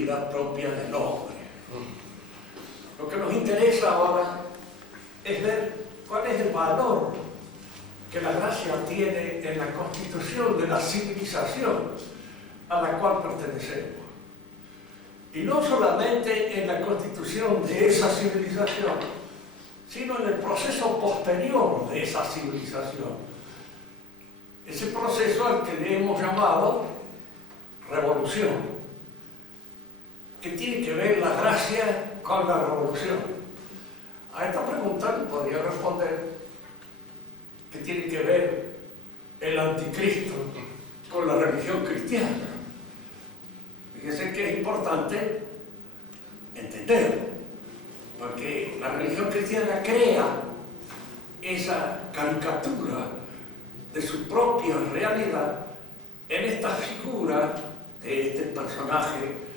vida propia del hombre. Lo que nos interesa ahora es ver cuál es el valor que la gracia tiene en la constitución de la civilización a la cual pertenecemos. Y no solamente en la constitución de esa civilización, sino en el proceso posterior de esa civilización. Ese proceso al que le hemos llamado revolución, que tiene que ver la gracia con la revolución. A esta pregunta podría responder que tiene que ver el anticristo con la religión cristiana. Fíjense que es importante entender, porque la religión cristiana crea esa caricatura de su propia realidad en esta figura de este personaje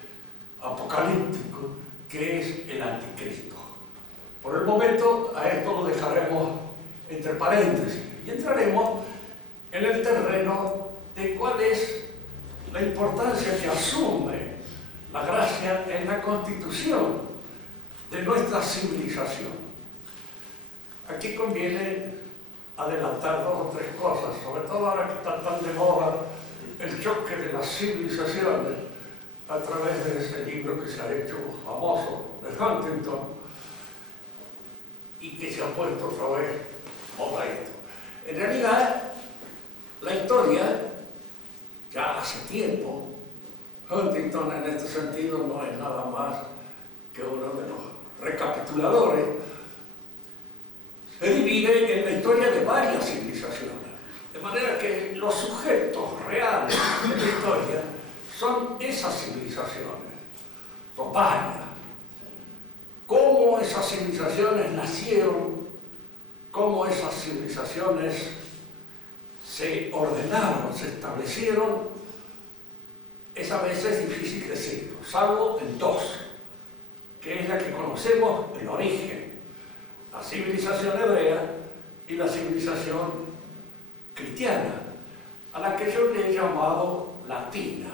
apocalíptico que es el anticristo. Por el momento a esto lo dejaremos entre paréntesis y entraremos en el terreno de cuál es la importancia que asume la gracia en la constitución de nuestra civilización. Aquí conviene adelantar dos o tres cosas, sobre todo ahora que está tan de moda el choque de las civilizaciones a través de ese libro que se ha hecho famoso de Huntington y que se ha puesto otra vez moda esto. En realidad, la historia, ya hace tiempo, Huntington en este sentido no es nada más que uno de los recapituladores, se divide en la historia de varias civilizaciones, de manera que los sujetos reales de la historia son esas civilizaciones, son varias. Cómo esas civilizaciones nacieron, cómo esas civilizaciones se ordenaron, se establecieron, es a veces difícil decirlo, salvo en dos, que es la que conocemos, el origen, la civilización hebrea y la civilización cristiana, a la que yo le he llamado latina,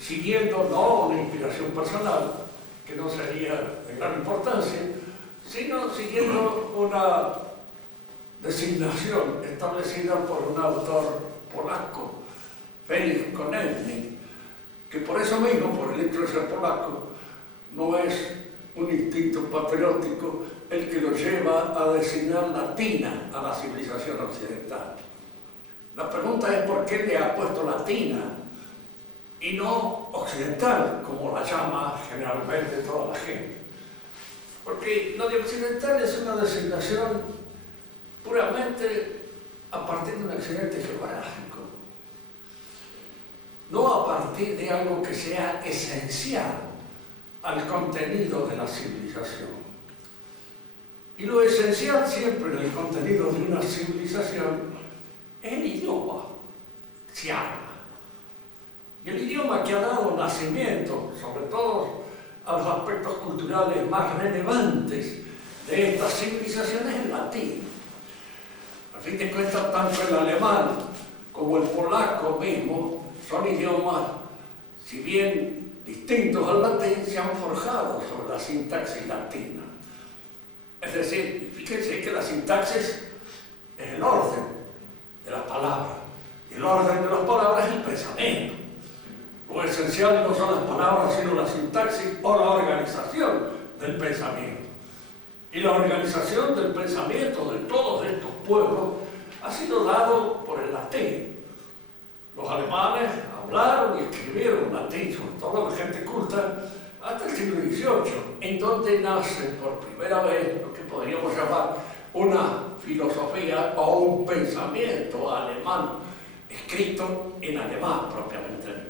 siguiendo no una inspiración personal, que no sería de gran importancia, sino siguiendo una designación establecida por un autor polaco, Felix Konecny, que por eso mismo, por el hecho de ser polaco, no es un instinto patriótico el que lo lleva a designar latina a la civilización occidental. La pregunta es por qué le ha puesto latina y no occidental, como la llama generalmente toda la gente. Porque lo de occidental es una designación puramente a partir de un accidente geográfico, no a partir de algo que sea esencial al contenido de la civilización. Y lo esencial siempre en el contenido de una civilización es el idioma, se habla. Y el idioma que ha dado nacimiento, sobre todo a los aspectos culturales más relevantes de estas civilizaciones, es el latín. A fin de cuentas, tanto el alemán como el polaco mismo son idiomas, si bien distintos al latín, se han forjado sobre la sintaxis latina. Es decir, fíjense que la sintaxis es el orden de las palabras, y el orden de las palabras es el pensamiento. Lo esencial no son las palabras, sino la sintaxis o la organización del pensamiento. Y la organización del pensamiento de todos estos pueblos ha sido dado por el latín. Los alemanes hablaron y escribieron latín, sobre todo la gente culta, hasta el siglo XVIII, en donde nace por primera vez lo que podríamos llamar una filosofía o un pensamiento alemán, escrito en alemán propiamente dicho.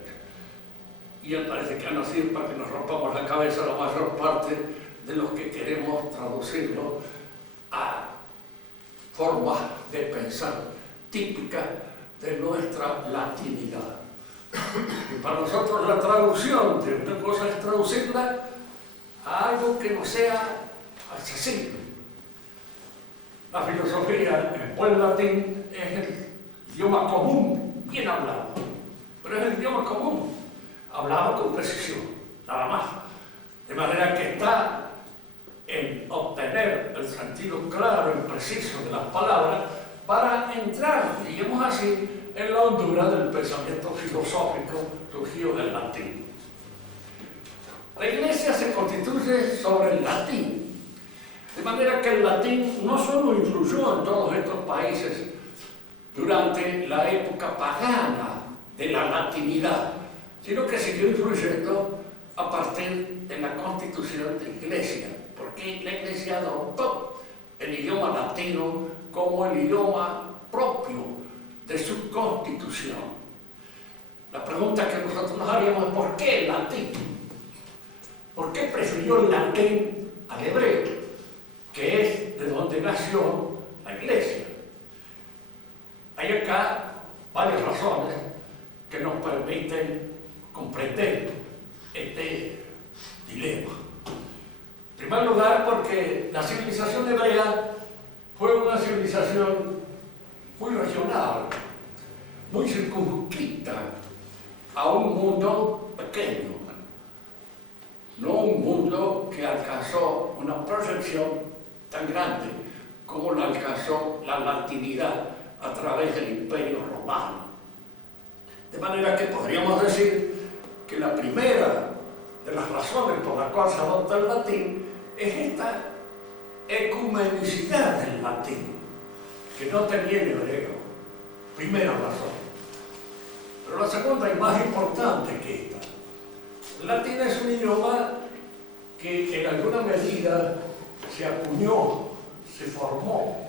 Y me parece que ha nacido para que nos rompamos la cabeza la mayor parte de los que queremos traducirlo a formas de pensar típicas de nuestra latinidad. Y para nosotros la traducción de una cosa es traducirla a algo que no sea accesible. La filosofía en buen latín es el idioma común, bien hablado, pero es el idioma común. hablaba con precisión, nada más. De manera que está en obtener el sentido claro y preciso de las palabras para entrar, digamos así, en la hondura del pensamiento filosófico surgido del latín. La Iglesia se constituye sobre el latín, de manera que el latín no solo influyó en todos estos países durante la época pagana de la latinidad, sino que siguió influyendo a partir de la constitución de la Iglesia, porque la Iglesia adoptó el idioma latino como el idioma propio de su constitución. La pregunta que nosotros nos haríamos es ¿por qué el latín? ¿Por qué prefirió el latín al hebreo, que es de donde nació la Iglesia? Hay acá varias razones que nos permiten comprender este dilema. En primer lugar, porque la civilización hebrea fue una civilización muy regional, muy circunscrita a un mundo pequeño, no un mundo que alcanzó una proyección tan grande como la alcanzó la latinidad a través del Imperio Romano. De manera que podríamos decir que la primera de las razones por las cuales se adopta el latín es esta ecumenicidad del latín, que no tenía el hebreo. Primera razón. Pero la segunda y más importante que esta. El latín es un idioma que en alguna medida se acuñó, se formó,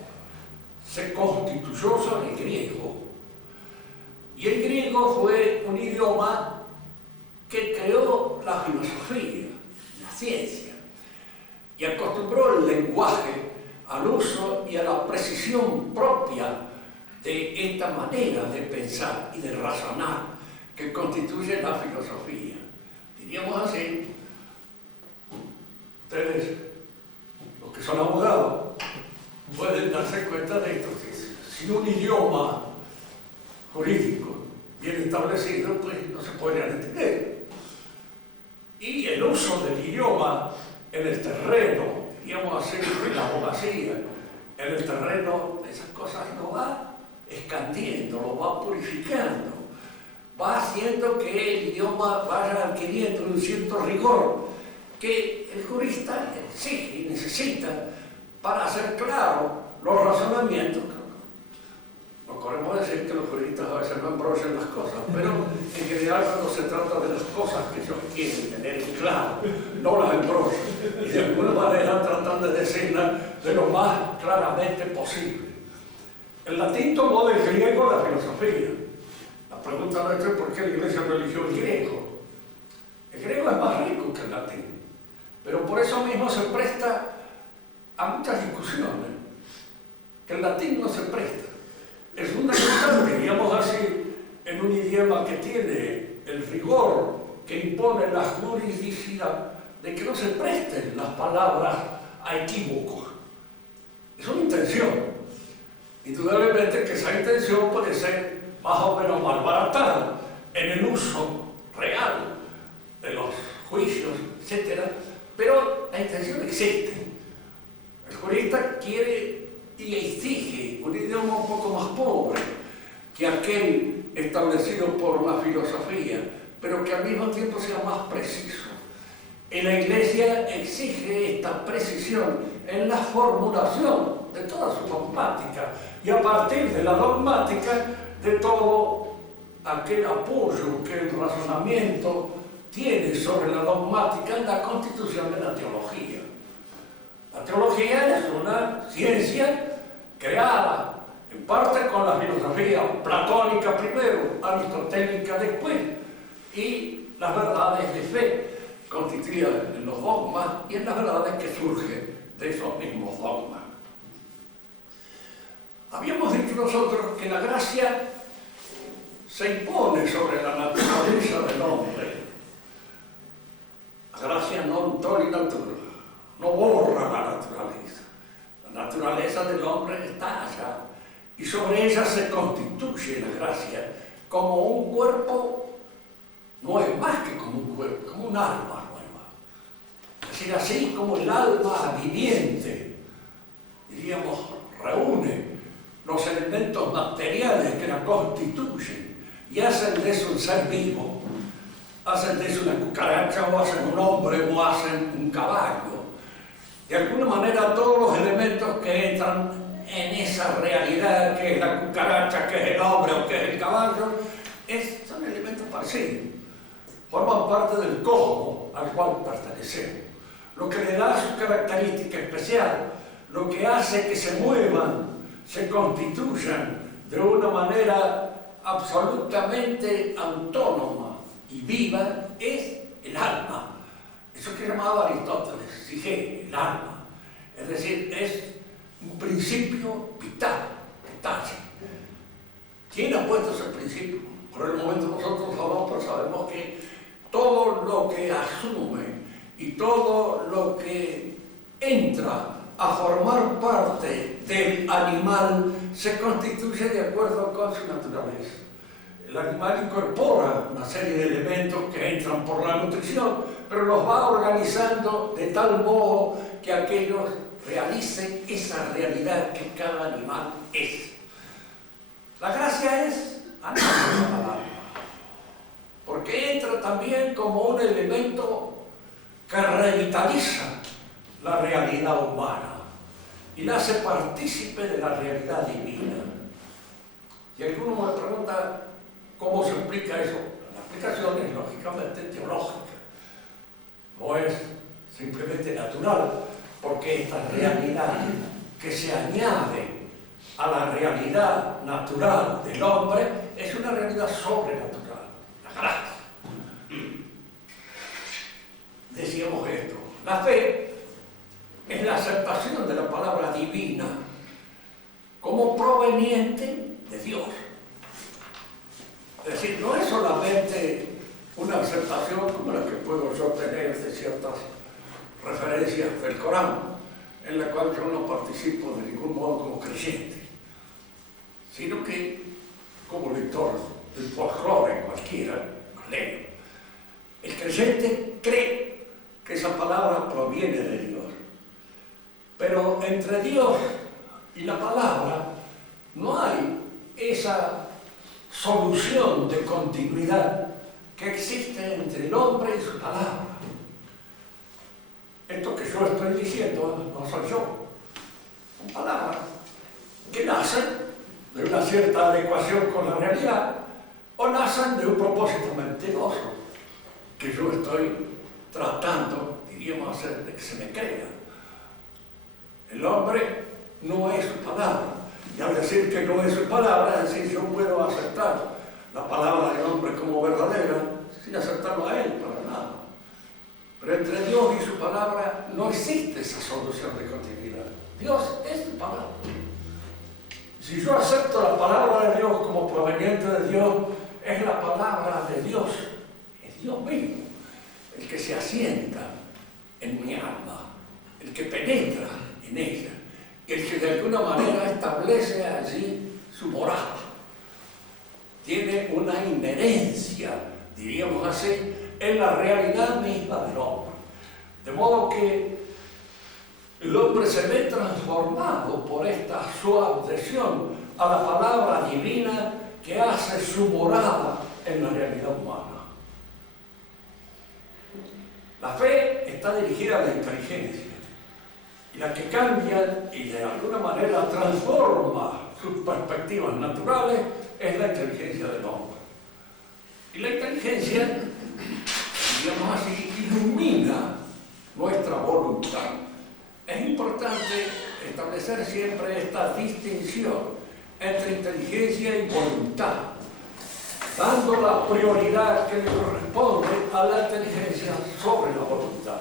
se constituyó sobre el griego. Y el griego fue un idioma que creó la filosofía, la ciencia, y acostumbró el lenguaje al uso y a la precisión propia de esta manera de pensar y de razonar que constituye la filosofía. Diríamos así, ustedes, los que son abogados, pueden darse cuenta de esto, que sin un idioma jurídico bien establecido, pues no se podrían entender. Y el uso del idioma en el terreno, digamos así, en la abogacía, en el terreno de esas cosas, lo va escandiendo, lo va purificando, va haciendo que el idioma vaya adquiriendo un cierto rigor que el jurista exige y necesita para hacer claro los razonamientos. No queremos decir que los juristas a veces no embrollan las cosas, pero en general cuando se trata de las cosas que ellos quieren tener en claro, no las embrollan y de alguna manera tratan de decirlas de lo más claramente posible. El latín tomó del griego la filosofía. La pregunta nuestra es ¿por qué la Iglesia no eligió el griego? El griego es más rico que el latín, pero por eso mismo se presta a muchas discusiones, que el latín no se presta. Es fundamental, diríamos así, en un idioma que tiene el rigor que impone la juridicidad de que no se presten las palabras a equívocos. Es una intención. Indudablemente que esa intención puede ser más o menos malbaratada en el uso real de los juicios, etc. Pero la intención existe. El jurista quiere y exige un idioma un poco más pobre que aquel establecido por la filosofía, pero que al mismo tiempo sea más preciso. Y la Iglesia exige esta precisión en la formulación de toda su dogmática y a partir de la dogmática de todo aquel apoyo que el razonamiento tiene sobre la dogmática en la constitución de la teología. La teología es una ciencia creada en parte con la filosofía platónica primero, aristotélica después, y las verdades de fe constituidas en los dogmas y en las verdades que surgen de esos mismos dogmas. Habíamos dicho nosotros que la gracia se impone sobre la naturaleza del hombre. La gracia non toglie natura, no borra la naturaleza. La naturaleza del hombre está allá y sobre ella se constituye la gracia como un cuerpo no es más que como un cuerpo, como un alma nueva. Es decir, así como el alma viviente, diríamos, reúne los elementos materiales que la constituyen y hacen de eso un ser vivo, hacen de eso una cucaracha o hacen un hombre o hacen un caballo. De alguna manera todos los elementos que entran en esa realidad que es la cucaracha, que es el hombre o que es el caballo, son elementos parecidos. Forman parte del cosmos al cual pertenecemos. Lo que le da su característica especial, lo que hace que se muevan, se constituyan de una manera absolutamente autónoma y viva, es el alma. Eso que llamaba Aristóteles, psique, el alma. Es decir, es un principio vital. ¿Quién ha puesto ese principio? Por el momento nosotros hablamos, pero sabemos que todo lo que asume y todo lo que entra a formar parte del animal se constituye de acuerdo con su naturaleza. El animal incorpora una serie de elementos que entran por la nutrición, pero los va organizando de tal modo que aquellos realicen esa realidad que cada animal es. La gracia es análoga al alma, porque entra también como un elemento que revitaliza la realidad humana y la hace partícipe de la realidad divina. Y alguno me pregunta cómo se explica eso. La explicación es lógicamente teológica, no es simplemente natural, porque esta realidad que se añade a la realidad natural del hombre es una realidad sobrenatural, la gracia. Decíamos esto, la fe es la aceptación de la palabra divina como proveniente de Dios. Es decir, no es solamente una aceptación como la que puedo yo tener de ciertas referencias del Corán, en la cual yo no participo de ningún modo como creyente, sino que como lector del folclore cualquiera, leo. El creyente cree que esa palabra proviene de Dios, pero entre Dios y la palabra no hay esa solución de continuidad que existe entre el hombre y su palabra. Esto que yo estoy diciendo no soy yo, son palabras que nacen de una cierta adecuación con la realidad o nacen de un propósito mentiroso que yo estoy tratando, diríamos, hacer de que se me crea. El hombre no es su palabra, y al decir que no es su palabra, es decir, yo puedo aceptar la palabra del hombre como verdadera sin aceptarlo a él para nada. Pero entre Dios y su palabra no existe esa solución de continuidad. Dios es su palabra. Si yo acepto la palabra de Dios como proveniente de Dios, es la palabra de Dios, es Dios mismo, el que se asienta en mi alma, el que penetra en ella, el que de alguna manera establece allí su morada. Tiene una inherencia, diríamos así, en la realidad misma del hombre. De modo que el hombre se ve transformado por esta su adhesión a la palabra divina que hace su morada en la realidad humana. La fe está dirigida a la inteligencia, y la que cambia y de alguna manera transforma sus perspectivas naturales es la inteligencia del hombre. Y la inteligencia, digamos así, ilumina nuestra voluntad. Es importante establecer siempre esta distinción entre inteligencia y voluntad, dando la prioridad que le corresponde a la inteligencia sobre la voluntad.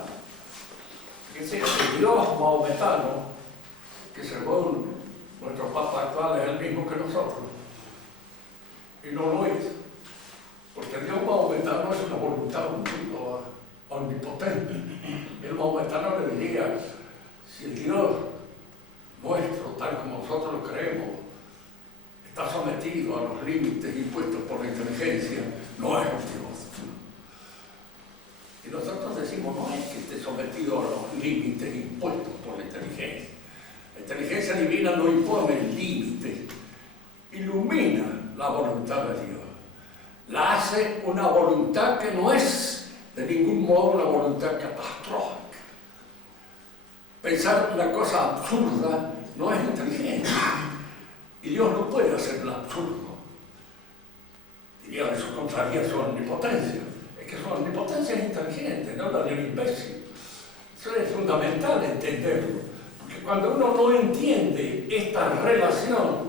Fíjense que el Dios maometano, que según nuestro Papa actual es el mismo que nosotros, y no lo es, porque el Dios maometano es una voluntad omnipotente. El maometano le diría, si el Dios nuestro, tal como nosotros lo creemos, está sometido a los límites impuestos por la inteligencia, no es un Dios. nosotros decimos no es que esté sometido a los límites impuestos por la inteligencia. La inteligencia divina no impone límites, ilumina la voluntad de Dios. La hace una voluntad que no es de ningún modo una voluntad catastrófica. Pensar una cosa absurda no es inteligencia. Y Dios no puede hacer lo absurdo. Diría que eso contraría su omnipotencia. Es que su omnipotencia es inteligente, no la de un imbécil. Eso es fundamental entenderlo. Porque cuando uno no entiende esta relación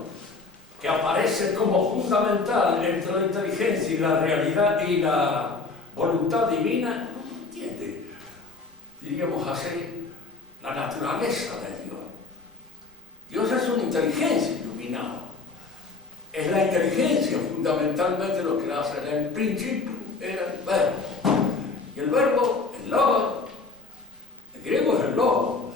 que aparece como fundamental entre la inteligencia y la realidad y la voluntad divina, no entiende, diríamos así, la naturaleza de Dios. Dios es una inteligencia iluminada. Es la inteligencia fundamentalmente lo que la hace. En el principio era el verbo. Y el verbo, el logos, el griego es el logos.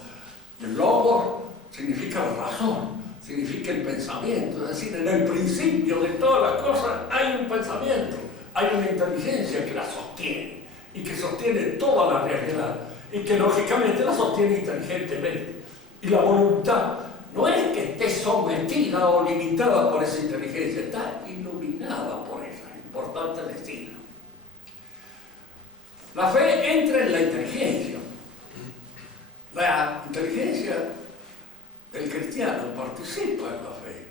Y el logos significa la razón, significa el pensamiento. Es decir, en el principio de todas las cosas hay un pensamiento, hay una inteligencia que la sostiene y que sostiene toda la realidad y que lógicamente la sostiene inteligentemente. Y la voluntad no es que esté sometida o limitada por esa inteligencia, está iluminada por ella, es importante decirlo. La fe entra en la inteligencia. La inteligencia del cristiano participa en la fe.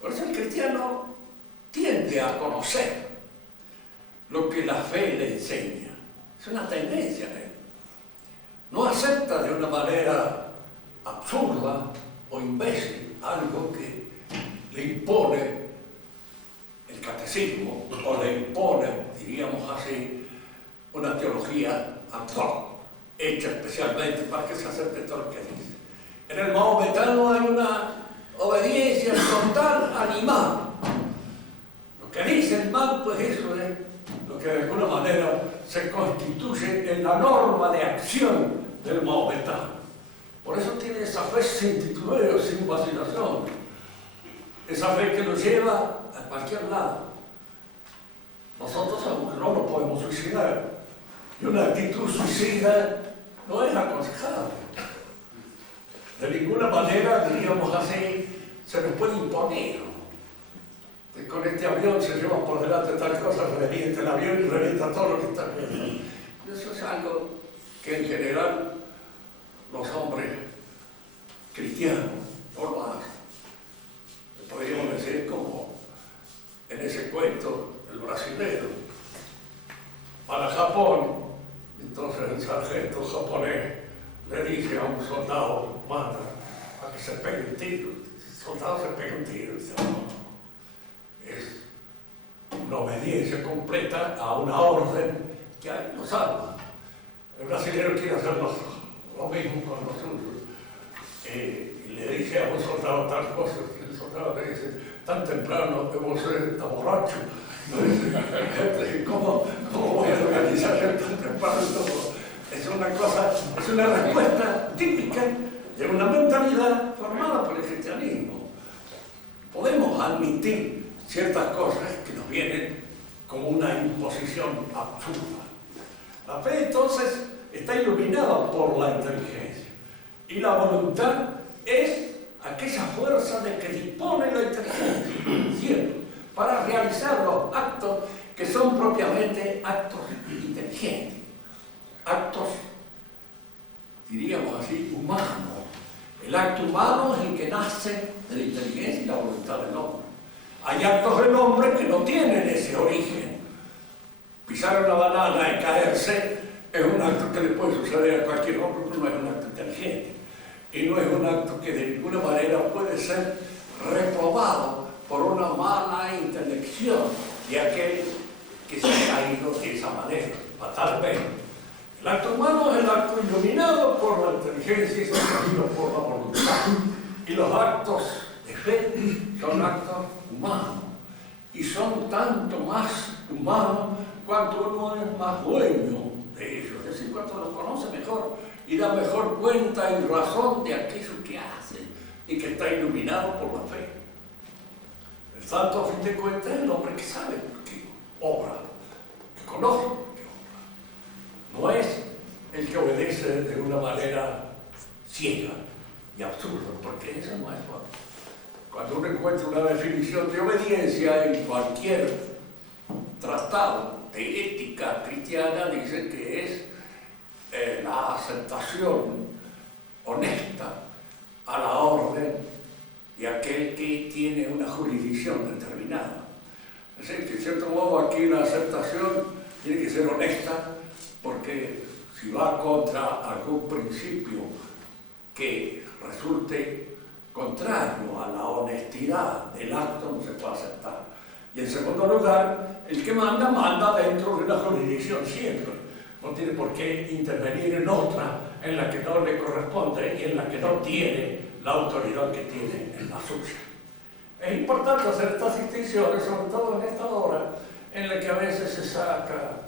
Por eso el cristiano tiende a conocer lo que la fe le enseña. Es una tendencia en él. No acepta de una manera absurda o imbécil algo que le impone el catecismo o le impone, diríamos así, una teología actual, hecha especialmente para que se acepte todo lo que dice. En el mahometano hay una obediencia total al imán. Lo que dice el imán, pues eso es lo que de alguna manera se constituye en la norma de acción del mahometano. Por eso tiene esa fe sin titubeo, sin vacilación. Esa fe que lo lleva a cualquier lado. Nosotros sabemos que no nos podemos suicidar. Y una actitud suicida no es aconsejable. De ninguna manera, diríamos así, se nos puede imponer. Que con este avión se lleva por delante tal cosa, revienta el avión y revienta todo lo que está viendo. Eso es algo que en general los hombres cristianos no lo hacen. Podríamos decir como en ese cuento el brasilero va a Japón, entonces el sargento japonés le dice a un soldado, manda a que se pegue un tiro. El soldado se pega un tiro y dice, no, es una obediencia completa a una orden que lo salva. El brasilero quiere hacer lo mismo con los suyos. Y le dice a un soldado tal cosa, y el soldado le dice, tan temprano que vos está borracho. ¿Cómo voy a organizar tan temprano todo? Es una respuesta típica de una mentalidad formada por el cristianismo. Podemos admitir ciertas cosas que nos vienen como una imposición absurda. La fe entonces está iluminada por la inteligencia y la voluntad es aquella fuerza de que dispone la inteligencia, ¿cierto?, para realizar los actos que son propiamente actos inteligentes, actos, diríamos así, humanos. El acto humano es el que nace de la inteligencia y la voluntad del hombre. Hay actos del hombre que no tienen ese origen. Pisar una banana y caerse es un acto que le puede suceder a cualquier hombre, pero no es un acto inteligente. Y no es un acto que de ninguna manera puede ser reprobado por una mala intelección de aquel que se ha caído de esa manera, fatalmente. El acto humano es el acto iluminado por la inteligencia y sostenido por la voluntad. Y los actos de fe son actos humanos. Y son tanto más humanos cuanto uno es más dueño de ellos. Es decir, cuanto los conoce mejor y da mejor cuenta y razón de aquello que hace y que está iluminado por la fe. El santo, a fin de cuentas, es el hombre que sabe por qué obra, que conoce por qué obra. No es dice de una manera ciega y absurda, porque eso no es bueno. Cuando uno encuentra una definición de obediencia en cualquier tratado de ética cristiana, dice que es la aceptación honesta a la orden de aquel que tiene una jurisdicción determinada. Es decir, que en cierto modo aquí la aceptación tiene que ser honesta, porque si va contra algún principio que resulte contrario a la honestidad del acto, no se puede aceptar. Y en segundo lugar, el que manda, manda dentro de una jurisdicción siempre. No tiene por qué intervenir en otra en la que no le corresponde y en la que no tiene la autoridad que tiene en la suya. Es importante hacer estas distinciones, sobre todo en esta hora en la que a veces se saca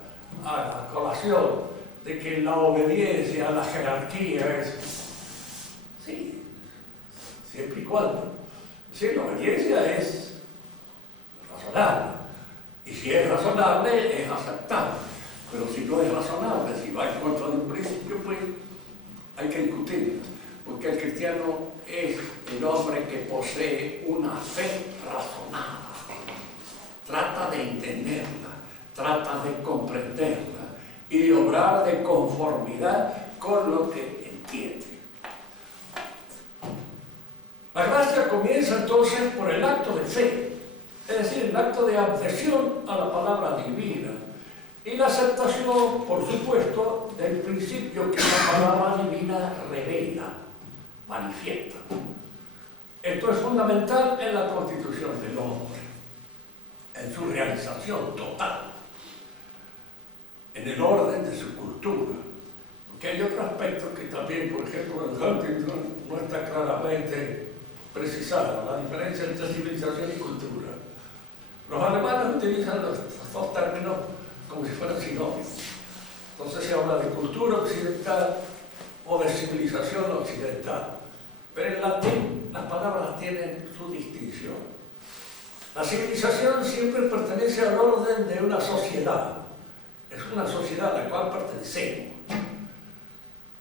a la colación de que la obediencia a la jerarquía es, sí, siempre y cuando. Sí, la obediencia es razonable, y si es razonable, es aceptable. Pero si no es razonable, si va en contra de un principio, pues hay que discutirlo. Porque el cristiano es el hombre que posee una fe razonada. Trata de entenderla, trata de comprenderla y de obrar de conformidad con lo que entiende. La gracia comienza entonces por el acto de fe, es decir, el acto de adhesión a la palabra divina. Y la aceptación, por supuesto, del principio que la palabra divina revela, manifiesta. Esto es fundamental en la constitución del hombre, en su realización total, en el orden de su cultura. Porque hay otro aspecto que también, por ejemplo, en Huntington no está claramente precisado, la diferencia entre civilización y cultura. Los alemanes utilizan los dos términos como si fueran sinónimos. Entonces se habla de cultura occidental o de civilización occidental. Pero en latín las palabras tienen su distinción. La civilización siempre pertenece al orden de una sociedad. Es una sociedad a la cual pertenecemos,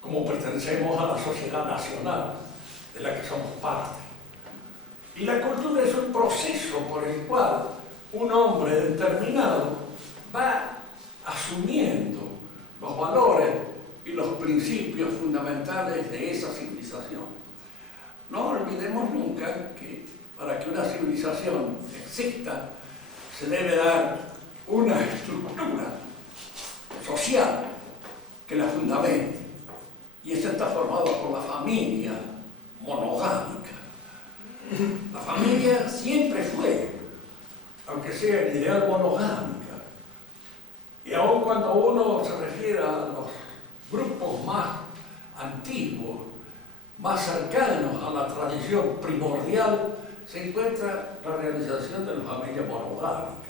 como pertenecemos a la sociedad nacional de la que somos parte. Y la cultura es un proceso por el cual un hombre determinado va asumiendo los valores y los principios fundamentales de esa civilización. No olvidemos nunca que para que una civilización exista se debe dar una estructura social que la fundamente, y esta está formada por la familia monogámica. La familia siempre fue, aunque sea en ideal monogámica. Y aun cuando uno se refiere a los grupos más antiguos, más cercanos a la tradición primordial, se encuentra la realización de la familia monogámica.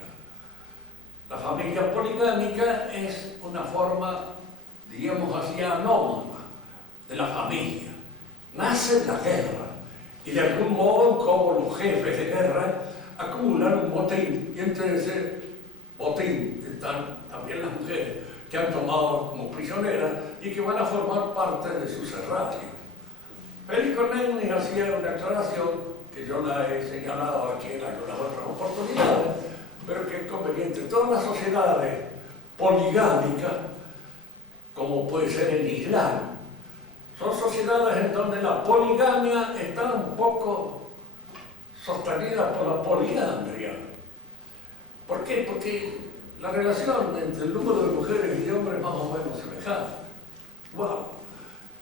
La familia poligámica es una forma, diríamos así, anómala de la familia. Nace en la guerra y de algún modo, como los jefes de guerra, acumulan un botín, y entre ese botín están también las mujeres que han tomado como prisioneras y que van a formar parte de su serranía. Félix Corneille hacía una aclaración que yo la he señalado aquí en algunas otras oportunidades, pero que es conveniente. Todas las sociedades poligámicas, como puede ser el Islam, son sociedades en donde la poligamia está un poco sostenida por la poliandria. ¿Por qué? Porque la relación entre el número de mujeres y hombres es más o menos semejante. Wow.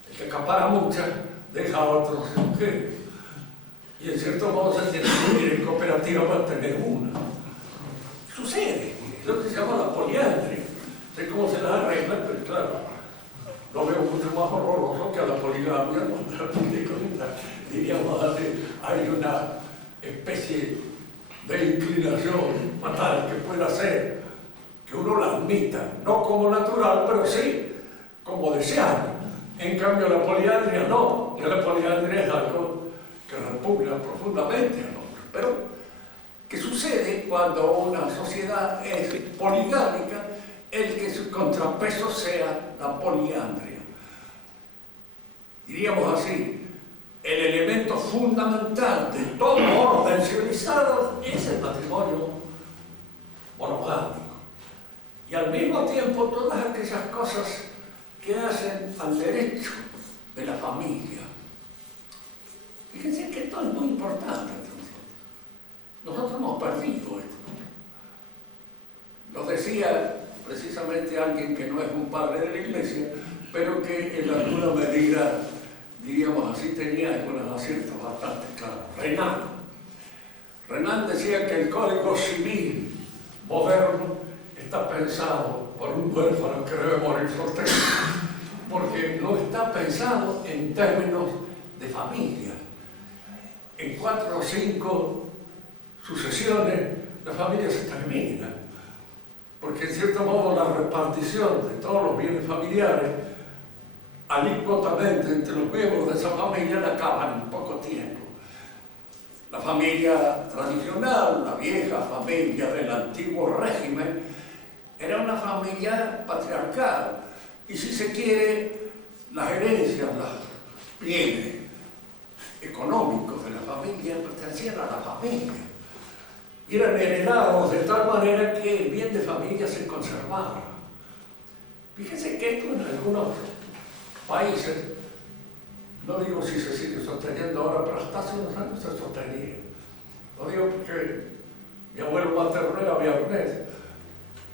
El que acapara muchas deja a otros sin mujeres. Y en cierto modo se tiene que ir en cooperativa para tener una. Sucede, es lo que se llama la poliandria. Sé cómo se las arregla, pero claro, lo veo mucho más horroroso que a la poligamia. Diríamos así, hay una especie de inclinación fatal que puede hacer que uno la admita, no como natural, pero sí como deseable. En cambio, la poliandria no, que la poliandria es algo que repugna profundamente al hombre. Pero, ¿qué sucede cuando una sociedad es poligámica? El que su contrapeso sea la poliandria. diríamos así, el elemento fundamental de todo orden civilizado es el matrimonio monogámico. Y al mismo tiempo todas aquellas cosas que hacen al derecho de la familia. Fíjense que esto es muy importante entre nosotros. Nosotros hemos perdido esto. Nos decía precisamente alguien que no es un padre de la Iglesia, pero que en alguna medida, diríamos así, tenía algunos aciertos bastante claros. Renan decía que el Código Civil moderno está pensado por un huérfano que debe morir soltero, porque no está pensado en términos de familia. En 4 o 5 sucesiones, la familia se termina, porque en cierto modo la repartición de todos los bienes familiares, alícuotamente entre los miembros de esa familia, la acaban en poco tiempo. La familia tradicional, la vieja familia del antiguo régimen, era una familia patriarcal, y si se quiere, las herencias, los bienes económicos de la familia pertenecían a la familia y eran heredados de tal manera que el bien de familia se conservaba. Fíjense que esto en algunos países, no digo si se sigue sosteniendo ahora, pero hasta hace unos años se sostenía. Lo digo porque mi abuelo materno era viarnés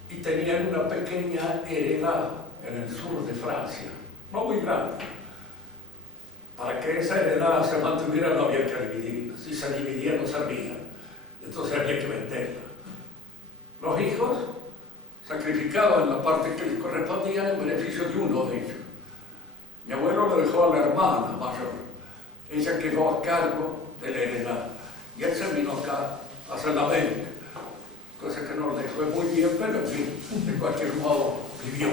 y tenían una pequeña heredad en el sur de Francia, no muy grande. Para que esa heredad se mantuviera no había que dividirla. Si se dividía no servía, entonces había que venderla. Los hijos sacrificaban la parte que les correspondía en beneficio de uno de ellos. Mi abuelo lo dejó a la hermana mayor. Ella quedó a cargo de la heredad. Y él se vino acá a hacer la venta, cosa que no le fue muy bien, pero en fin, de cualquier modo vivió.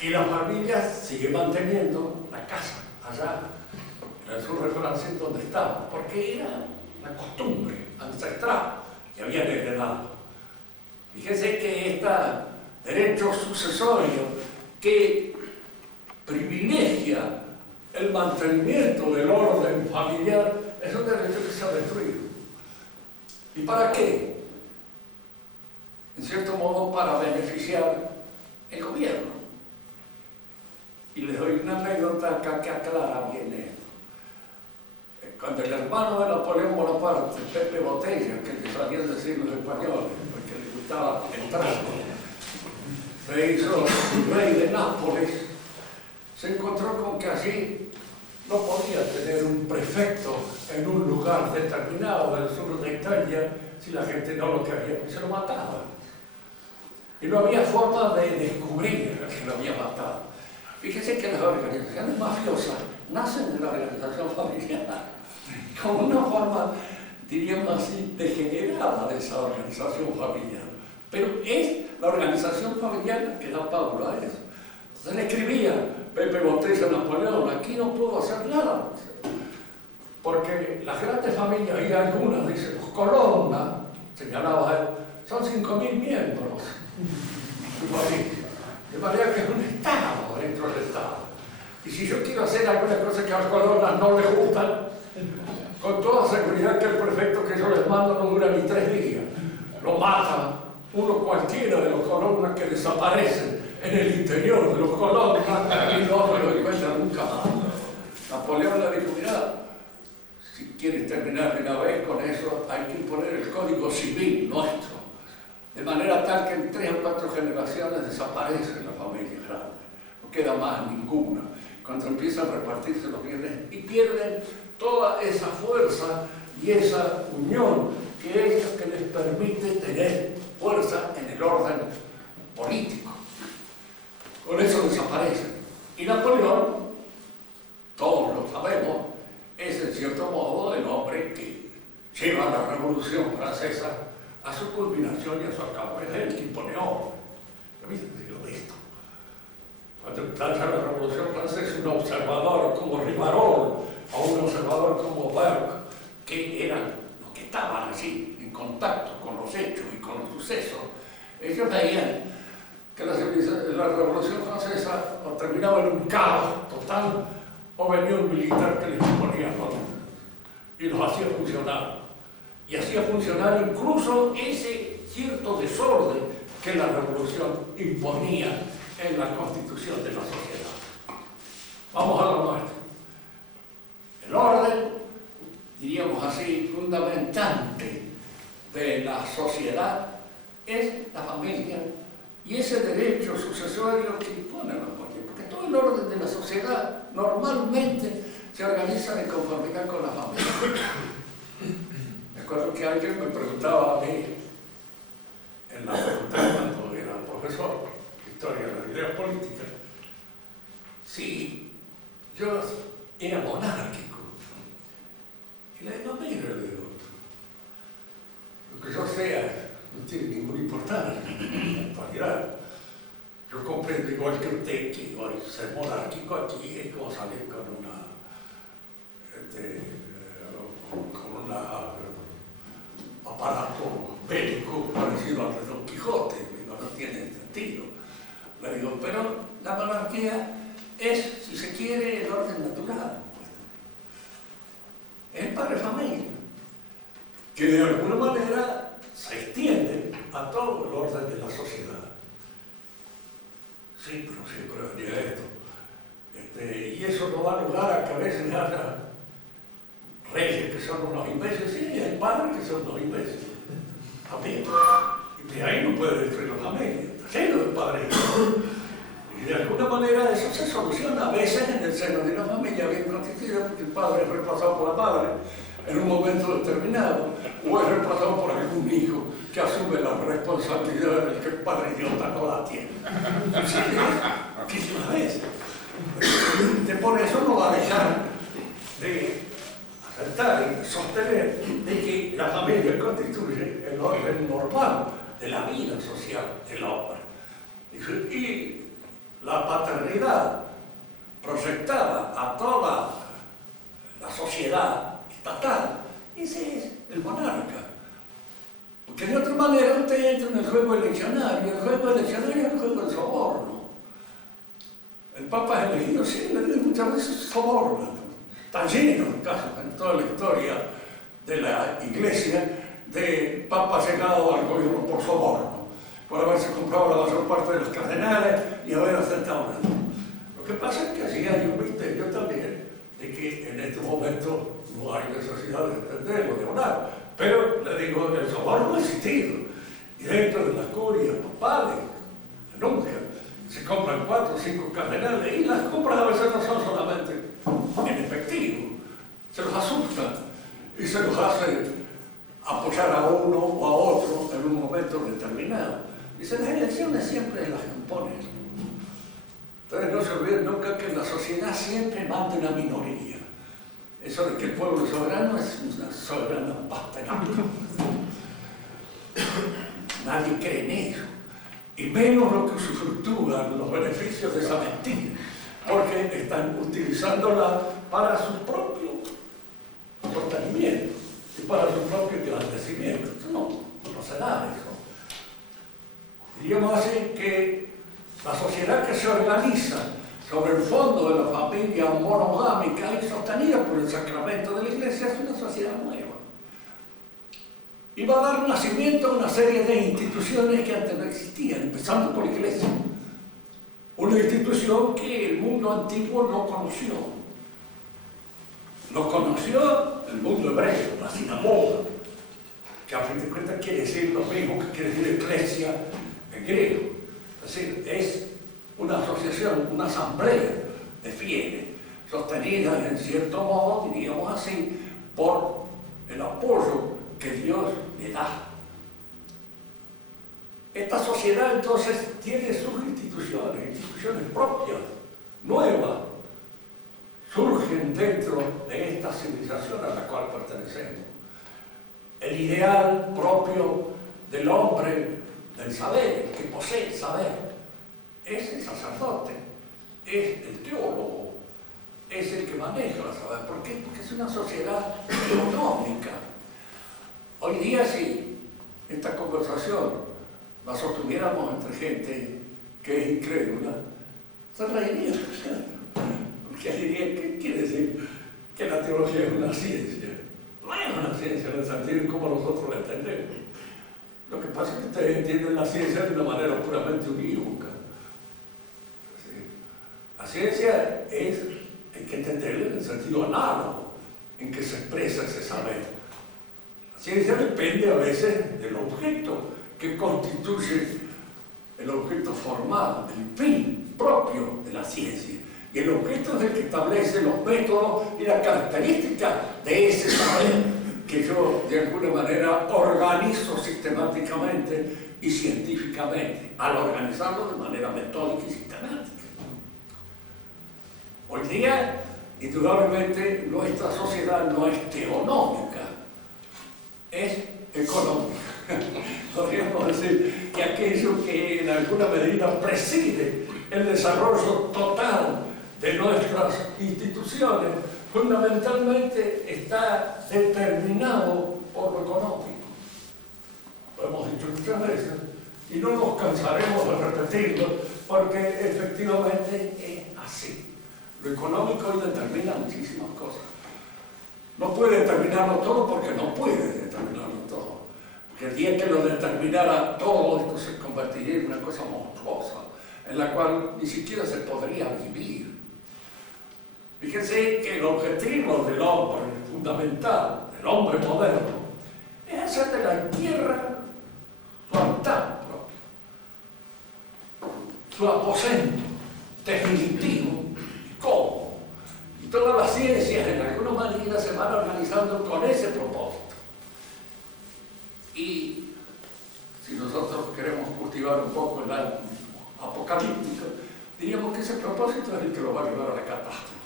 Y la familia sigue manteniendo la casa allá en el sur de Francia donde estaba, porque era una costumbre ancestral que habían heredado. Fíjense que este derecho sucesorio que privilegia el mantenimiento del orden familiar es un derecho que se ha destruido. ¿Y para qué? En cierto modo para beneficiar el gobierno. Y les doy una anécdota que aclara bien esto. Cuando el hermano de Napoleón Bonaparte, Pepe Botella, que le sabían decir los españoles, porque le gustaba el trago, se hizo rey de Nápoles, se encontró con que así no podía tener un prefecto en un lugar determinado del sur de Italia si la gente no lo quería, porque se lo mataba. Y no había forma de descubrir al que lo había matado. Fíjense que las organizaciones mafiosas nacen de la organización familiar, como una forma, diríamos así, degenerada de esa organización familiar. Pero es la organización familiar que da Pablo a eso. Entonces le escribía Pepe Botella a Napoleón: aquí no puedo hacer nada, porque las grandes familias, y algunas, dicen, los Colonna, señalaba él, son 5.000 miembros. De manera que es un Estado dentro del Estado. Y si yo quiero hacer alguna cosa que a los Colonnas no les gustan, con toda seguridad que el prefecto que yo les mando no dura ni 3 días. Lo matan uno cualquiera de los Colonnas que desaparecen en el interior de los Colonnas y no se lo encuentran nunca más. Napoleón le dijo: mirá, si quieres terminar de una vez con eso, hay que imponer el Código Civil nuestro, de manera tal que en 3 o 4 generaciones desaparecen las familias grandes, no queda más ninguna, cuando empiezan a repartirse los bienes y pierden toda esa fuerza y esa unión que es lo que les permite tener fuerza en el orden político. Con eso desaparecen. Y Napoleón, todos lo sabemos, es en cierto modo el hombre que lleva la Revolución Francesa a su culminación y a su acabo. Es el que impone orden. A mí se me dio de esto. Cuando empieza la Revolución Francesa, un observador como Rivarol o un observador como Burke, que eran los que estaban así, en contacto con los hechos y con los sucesos, ellos veían que la Revolución Francesa terminaba en un caos total o venía un militar que les imponía orden y los hacía funcionar. Y hacía funcionar incluso ese cierto desorden que la revolución imponía en la constitución de la sociedad. Vamos a lo nuestro. El orden, diríamos así, fundamentante de la sociedad es la familia y ese derecho sucesorio que impone la familia, porque todo el orden de la sociedad normalmente se organiza de conformidad con la familia. Me acuerdo que alguien me preguntaba a mí en la facultad cuando era profesor de Historia de las Ideas Políticas si yo era monárquico. Y le digo, mira, le digo, lo que yo sea no tiene ninguna importancia en la actualidad. Yo comprendo igual que usted que hoy ser monárquico aquí es como salir con un aparato bélico parecido al de Don Quijote. Digo, no tiene sentido. Le digo, pero la monarquía es, si se quiere, el orden natural. Es el padre familia, que de alguna manera se extiende a todo el orden de la sociedad. Sí, pero siempre venía esto. Y eso no da lugar a que a veces haya reyes que son unos imbéciles, sí, y hay padres que son unos imbéciles. También. Y de ahí no puede destruir la familia. Está lleno de padres. Y de alguna manera eso se soluciona a veces en el seno de una familia bien constituida, porque el padre es reemplazado por la madre en un momento determinado, o es reemplazado por algún hijo que asume la responsabilidad del que el padre idiota no la tiene. Sí, muchísimas veces. Por eso no va a dejar de aceptar y sostener de que la familia constituye el orden normal de la vida social del hombre. Y la paternidad proyectada a toda la sociedad estatal, ese es el monarca. Porque de otra manera usted entra en el juego eleccionario. El juego eleccionario es el juego del soborno. El Papa es elegido, sí, muchas veces soborna. Está lleno de casos en toda la historia de la Iglesia de papas llegados al gobierno por soborno, por haberse comprado la mayor parte de los cardenales y haber aceptado nada. Lo que pasa es que allí hay un misterio también de que en este momento no hay necesidad de entenderlo, de hablar. Pero, le digo, el soborno ha existido. Y dentro de las curias papales, nunca, se compran 4 o 5 cardenales y las compras a veces no son solamente en efectivo. Se los asustan y se los hacen apoyar a uno o a otro en un momento determinado. Dicen, las elecciones siempre las componen. Entonces no se olviden nunca que en la sociedad siempre manda una minoría. Eso de que el pueblo es soberano es una soberana pastera. Nadie cree en eso. Y menos lo que usufructúan los beneficios de esa mentira, porque están utilizándola para su propio sostenimiento y para su propio engrandecimiento. No se da eso. Diríamos así que la sociedad que se organiza sobre el fondo de la familia monogámica y sostenida por el sacramento de la Iglesia es una sociedad nueva. Y va a dar nacimiento a una serie de instituciones que antes no existían, empezando por la Iglesia. Una institución que el mundo antiguo no conoció. Lo conoció el mundo hebreo, la sinagoga, que a fin de cuentas quiere decir lo mismo que quiere decir eclesia en griego. Es decir, es una asociación, una asamblea de fieles, sostenida en cierto modo, diríamos así, por el apoyo que Dios le da. Esta sociedad entonces tiene sus instituciones propias, nuevas, surgen dentro de esta civilización a la cual pertenecemos. El ideal propio del hombre, del saber, el que posee el saber, es el sacerdote, es el teólogo, es el que maneja el saber. ¿Por qué? Porque es una sociedad económica. Hoy día, si esta conversación la sostuviéramos entre gente que es incrédula, se reiría. Porque diría, ¿qué quiere decir que la teología es una ciencia? No es una ciencia en el sentido en cómo nosotros la entendemos. Lo que pasa es que ustedes entienden la ciencia de una manera puramente unívoca. La ciencia hay que entenderla en el sentido análogo en que se expresa ese saber. La ciencia depende a veces del objeto que constituye el objeto formal, el fin propio de la ciencia. Y el objeto es el que establece los métodos y las características de ese saber que yo de alguna manera organizo sistemáticamente y científicamente, al organizarlo de manera metódica y sistemática. Hoy día, indudablemente, nuestra sociedad no es teonómica, es económica. Podríamos decir que aquello que en alguna medida preside el desarrollo total de nuestras instituciones, fundamentalmente está determinado por lo económico. Lo hemos dicho muchas veces y no nos cansaremos de repetirlo porque efectivamente es así. Lo económico hoy determina muchísimas cosas. No puede determinarlo todo porque no puede determinarlo todo. Porque el día que lo determinara todo, esto se convertiría en una cosa monstruosa, en la cual ni siquiera se podría vivir. Fíjense que el objetivo del hombre, fundamental, del hombre moderno, es hacer de la tierra su hábitat, su aposento definitivo y cómodo. Y todas las ciencias, en alguna manera, se van organizando con ese propósito. Y si nosotros queremos cultivar un poco el alma apocalíptico, diríamos que ese propósito es el que lo va a llevar a la catástrofe.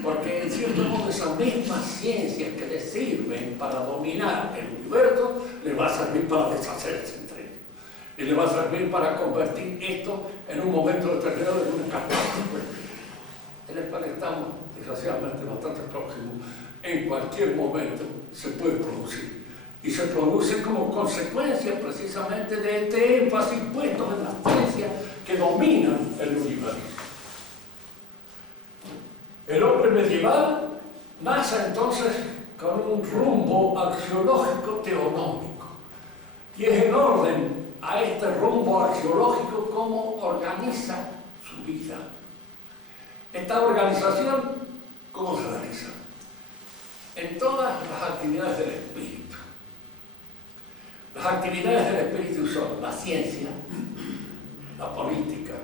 Porque en cierto modo esas mismas ciencias que le sirven para dominar el universo, le va a servir para deshacerse entre ellos. Y le va a servir para convertir esto en un momento determinado en una catástrofe, en el cual estamos desgraciadamente bastante próximos. En cualquier momento se puede producir. Y se produce como consecuencia precisamente de este énfasis puesto en las ciencias que dominan el universo. El hombre medieval nace entonces con un rumbo axiológico teonómico y es en orden a este rumbo axiológico cómo organiza su vida. Esta organización, ¿cómo se realiza? En todas las actividades del espíritu. Las actividades del espíritu son la ciencia, la política,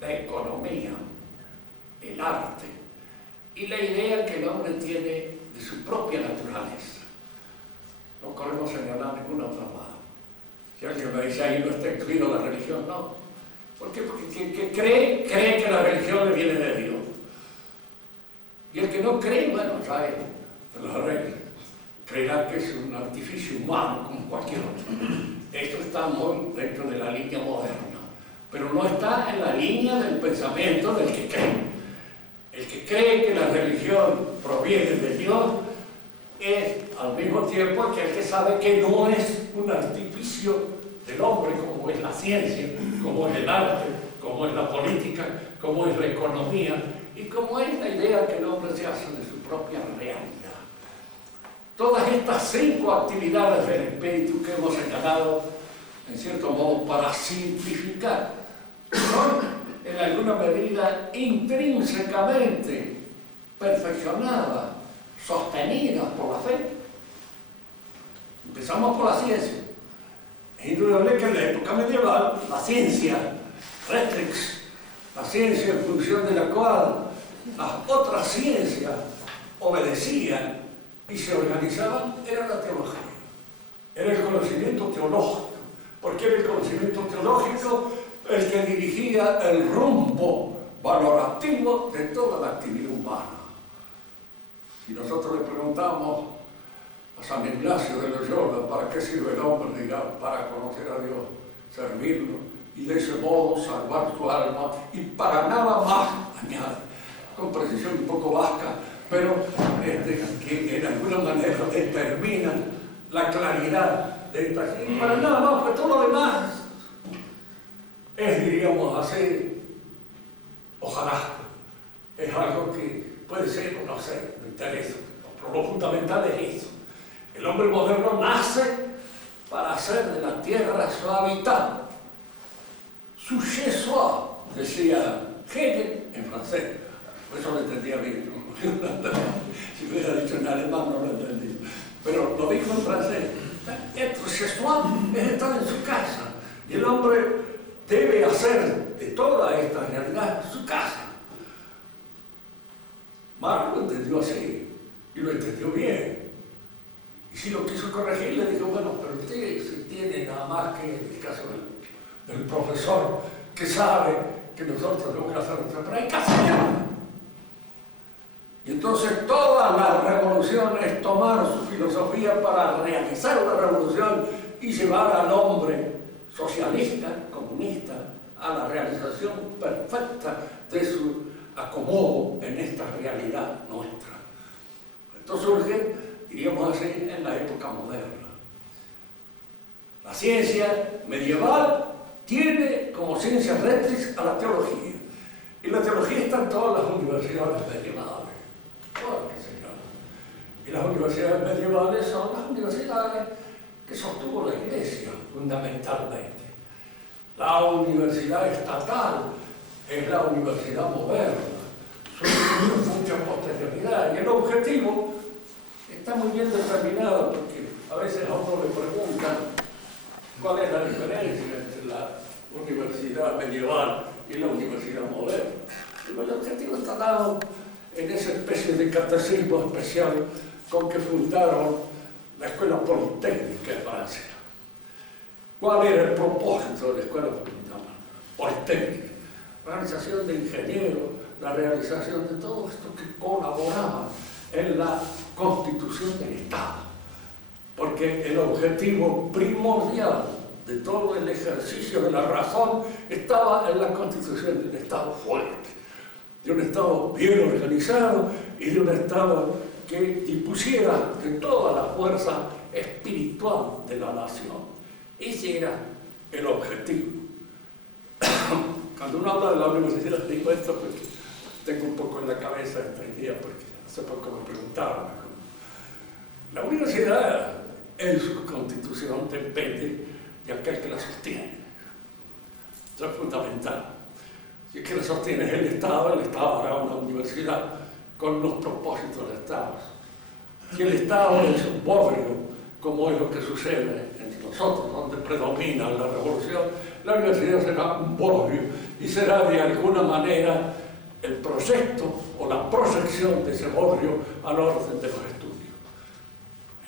la economía, el arte y la idea que el hombre tiene de su propia naturaleza. No queremos señalar ninguna otra más. Si alguien me dice ahí no está incluido la religión, no. ¿Por qué? Porque quien que cree que la religión le viene de Dios. Y el que no cree, bueno, ya es de las reglas. Creerá que es un artificio humano como cualquier otro. Esto está muy dentro de la línea moderna, pero no está en la línea del pensamiento del que cree. El que cree que la religión proviene de Dios es al mismo tiempo aquel que sabe que no es un artificio del hombre como es la ciencia, como es el arte, como es la política, como es la economía y como es la idea que el hombre se hace de su propia realidad. Todas estas 5 actividades del espíritu que hemos señalado, en cierto modo, para simplificar, son en alguna medida intrínsecamente perfeccionadas, sostenidas por la fe. Empezamos por la ciencia. Es indudable que en la época medieval la ciencia, Retrix, la ciencia en función de la cual las otras ciencias obedecían y se organizaban, era la teología. Era el conocimiento teológico. Porque era el conocimiento teológico el que dirigía el rumbo valorativo de toda la actividad humana. Si nosotros le preguntamos a San Ignacio de Loyola ¿para qué sirve el hombre? Dirá, para conocer a Dios, servirlo y de ese modo salvar su alma y para nada más, añade, con precisión un poco vasca, pero que en alguna manera determina la claridad de esta y para nada más, pues todo lo demás es, diríamos así, ojalá, ser o no ser, no interesa. Pero lo fundamental es eso. El hombre moderno nace para hacer de la tierra su hábitat, su chez soi, decía Hegel en francés. Por eso lo entendía bien, ¿no? Si me hubiera dicho en alemán no lo entendí. Pero lo dijo en francés. Être chez soi es estar en su casa. Y el hombre debe hacer de toda esta realidad su casa. Marx lo entendió así, y lo entendió bien. Y si lo quiso corregir, le dijo, bueno, pero usted si tiene nada más que el caso del profesor que sabe que nosotros tenemos que hacer nuestra, pero hay que hacerlo. Y entonces toda la revolución es tomar su filosofía para realizar la revolución y llevar al hombre socialista, comunista, a la realización perfecta de su acomodo en esta realidad nuestra. Esto surge, diríamos así, en la época moderna. La ciencia medieval tiene como ciencia rectis a la teología. Y la teología está en todas las universidades medievales. Todas que se llaman. Y las universidades medievales son las universidades que sostuvo la Iglesia, fundamentalmente. La universidad estatal es la universidad moderna. Son mucha posterioridad. Y el objetivo está muy bien determinado, porque a veces a uno le preguntan cuál es la diferencia entre la universidad medieval y la universidad moderna. Y el objetivo está dado en esa especie de catecismo especial con que fundaron la Escuela Politécnica de Francia. ¿Cuál era el propósito de la Escuela Politécnica? La realización de ingenieros, la realización de todo esto que colaboraba en la constitución del Estado. Porque el objetivo primordial de todo el ejercicio de la razón estaba en la constitución de un Estado fuerte, de un Estado bien organizado y de un Estado que dispusiera de toda la fuerza espiritual de la nación. Ese era el objetivo. Cuando uno habla de la universidad, digo esto porque tengo un poco en la cabeza esta idea, porque hace poco me preguntaban. La universidad en su constitución depende de aquel que la sostiene. Eso es fundamental. Si es que la sostiene el Estado hará una universidad con los propósitos del Estado. Si el Estado es un bodrio, como es lo que sucede entre nosotros, donde predomina la revolución, la universidad será un bodrio y será de alguna manera el proyecto o la proyección de ese bodrio al orden de los estudios.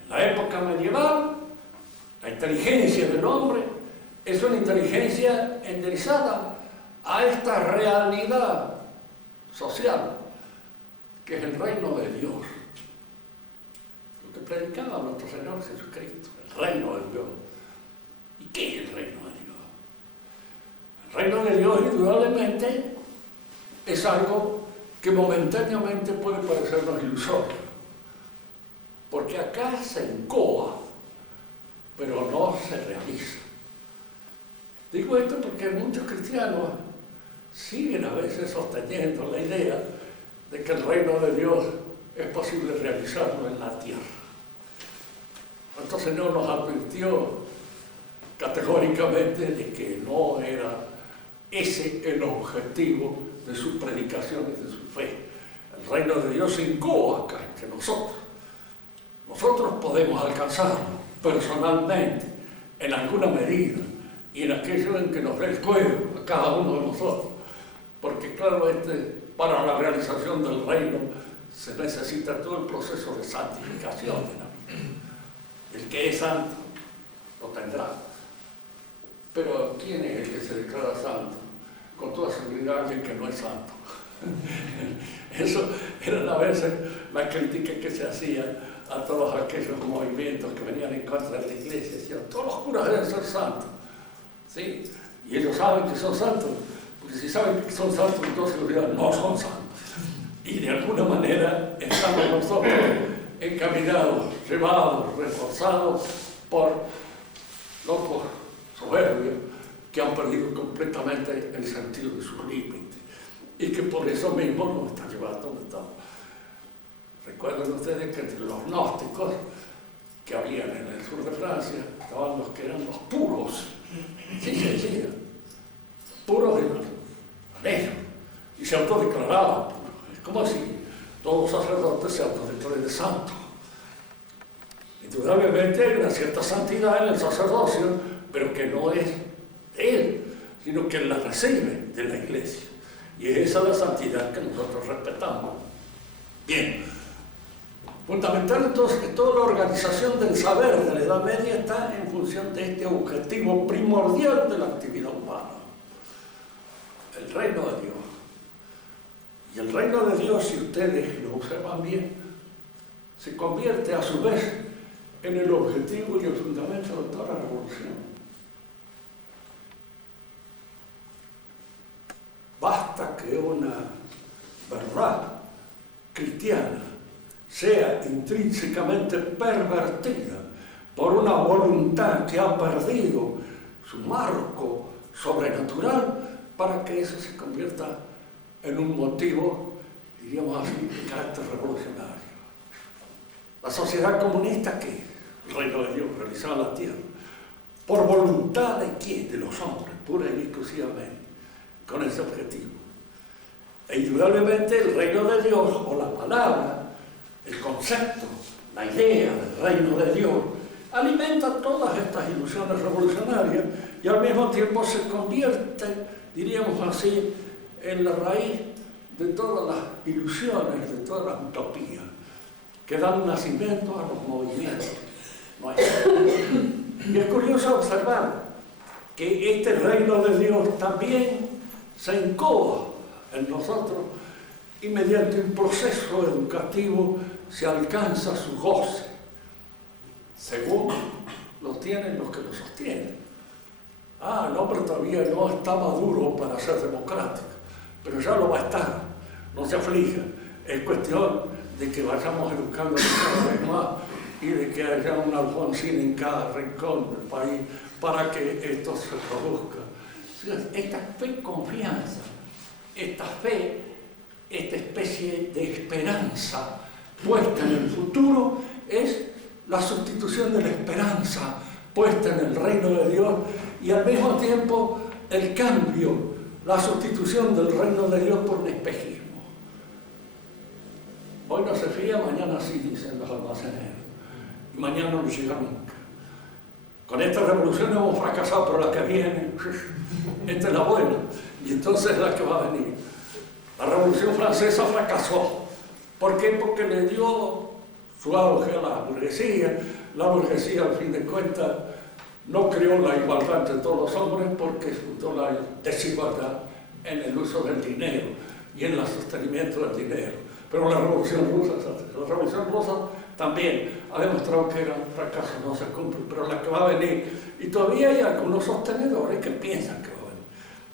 En la época medieval, la inteligencia del hombre es una inteligencia enderezada a esta realidad social, que es el reino de Dios. Lo que predicaba nuestro Señor Jesucristo, el reino de Dios. ¿Y qué es el reino de Dios? El reino de Dios, indudablemente, es algo que momentáneamente puede parecernos ilusorio, porque acá se encoa, pero no se realiza. Digo esto porque muchos cristianos siguen a veces sosteniendo la idea de que el reino de Dios es posible realizarlo en la tierra. Nuestro Señor nos advirtió categóricamente de que no era ese el objetivo de su predicación y de su fe. El reino de Dios se incoa acá entre nosotros. Nosotros podemos alcanzarlo personalmente, en alguna medida, y en aquello en que nos dé el cuello a cada uno de nosotros. Porque claro, para la realización del reino se necesita todo el proceso de santificación de la vida. El que es santo lo tendrá. Pero ¿quién es el que se declara santo? Con toda seguridad alguien que no es santo. Eso eran a veces las críticas que se hacían a todos aquellos movimientos que venían en contra de la iglesia. Decían, todos los curas deben ser santos. ¿Sí? Y ellos saben que son santos, porque si saben que son santos, entonces no son santos. Y de alguna manera estamos nosotros encaminados, llevados, reforzados por locos soberbios que han perdido completamente el sentido de sus límites y que por eso mismo nos están llevando donde estamos. Recuerden ustedes que entre los gnósticos que habían en el sur de Francia estaban los que eran los puros. Sí, se decía. Puros de negro. Y se autodeclaraban puros. Es como si todo sacerdote se autodeclara santo. Indudablemente hay una cierta santidad en el sacerdocio, pero que no es de él, sino que él la recibe de la Iglesia. Y es esa la santidad que nosotros respetamos. Bien. Fundamental entonces que toda la organización del saber de la Edad Media está en función de este objetivo primordial de la actividad humana. El reino de Dios. Y el reino de Dios, si ustedes lo observan bien, se convierte a su vez en el objetivo y el fundamento de toda la revolución. Basta que una verdad cristiana sea intrínsecamente pervertida por una voluntad que ha perdido su marco sobrenatural para que eso se convierta en un motivo, diríamos así, de carácter revolucionario. La sociedad comunista, que el reino de Dios realizaba en la tierra, ¿por voluntad de quién? De los hombres, pura y exclusivamente, con ese objetivo. E indudablemente el reino de Dios, o la palabra, el concepto, la idea del reino de Dios, alimenta todas estas ilusiones revolucionarias y al mismo tiempo se convierte, diríamos así, en la raíz de todas las ilusiones, de todas las utopías que dan nacimiento a los movimientos. Y es curioso observar que este reino de Dios también se incoa en nosotros y mediante un proceso educativo se alcanza su goce, según lo tienen los que lo sostienen. El hombre todavía no está maduro para ser democrático, pero ya lo va a estar, no se aflija. Es cuestión de que vayamos educando cada vez más y de que haya un Alfonsín en cada rincón del país para que esto se produzca. Esta fe confianza, esta fe, esta especie de esperanza puesta en el futuro es la sustitución de la esperanza puesta en el reino de Dios y al mismo tiempo el cambio, la sustitución del reino de Dios por un espejismo. Hoy no se fía, mañana sí, dicen los almaceneros, y mañana no llega nunca. Con esta revolución hemos fracasado, pero la que viene, esta es la buena, y entonces es la que va a venir. La Revolución Francesa fracasó. ¿Por qué? Porque le dio su auge a la burguesía. La burguesía, al fin de cuentas, no creó la igualdad entre todos los hombres porque fundó la desigualdad en el uso del dinero y en el sostenimiento del dinero. Pero la Revolución Rusa también ha demostrado que era un fracaso, no se cumple, pero la que va a venir. Y todavía hay algunos sostenedores que piensan que va a venir.